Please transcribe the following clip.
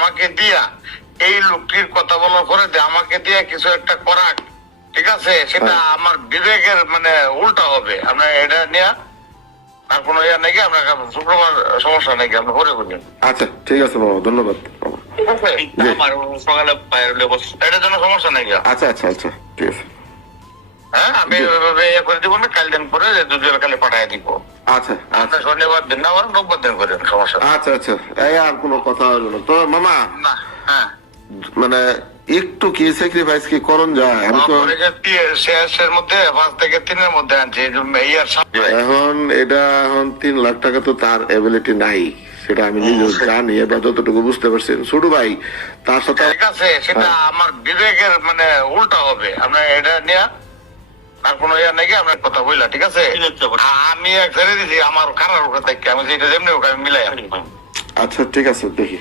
আমাকে দিয়া এই লোকটির কথা বলার পরে যে আমাকে দিয়া কিছু একটা করাক, ঠিক আছে, সেটা আমার বিবেকের মানে উল্টা হবে। আপনার এটা নিয়ে আর কোনো ইয়া নাকি, আপনার শুক্রবার সমস্যা নাকি, আপনি করে বললেন। আচ্ছা ঠিক আছে বাবা, ধন্যবাদ বাবা। ঠিক আছে, আমার সকালে বাইরে বসে এটার জন্য সমস্যা নাকি? আচ্ছা আচ্ছা আচ্ছা ঠিক আছে। হ্যাঁ, আমি ইয়ে করে দিব না, কাল দিন করে দুজন কালে পাঠিয়ে দিব। আচ্ছা আপনার আচ্ছা শনিবার দিন না, আমার রোববার দিন করেন, সমস্যা নেই। আচ্ছা আচ্ছা, এই আর কোনো কথা হলো না তো মামা? না, হ্যাঁ, মানে একটু কি স্যাক্রিফাইস কি করণ যায়? আমি তো শেষের মধ্যে 5 থেকে 3-এর মধ্যে আনছি ইয়ার সাথে। এখন 3 লাখ টাকা তো তার এবিলিটি নাই, সেটা আমি নিজেও জানি, এবার যতটুকু বুঝতে পারছি। ছোট ভাই তার সাথে ঠিক আছে, সেটা আমার বিবেকের মানে উল্টা হবে। আপনার এটা নিয়ে আর কোনো ইয়া নাকি, আপনার কথা বললা, ঠিক আছে। আমি এক ছেড়ে দিছি আমার খারাপ থেকে, আমি যেটা যেমনি হোক আমি মিলাই। আচ্ছা ঠিক আছে, দেখি।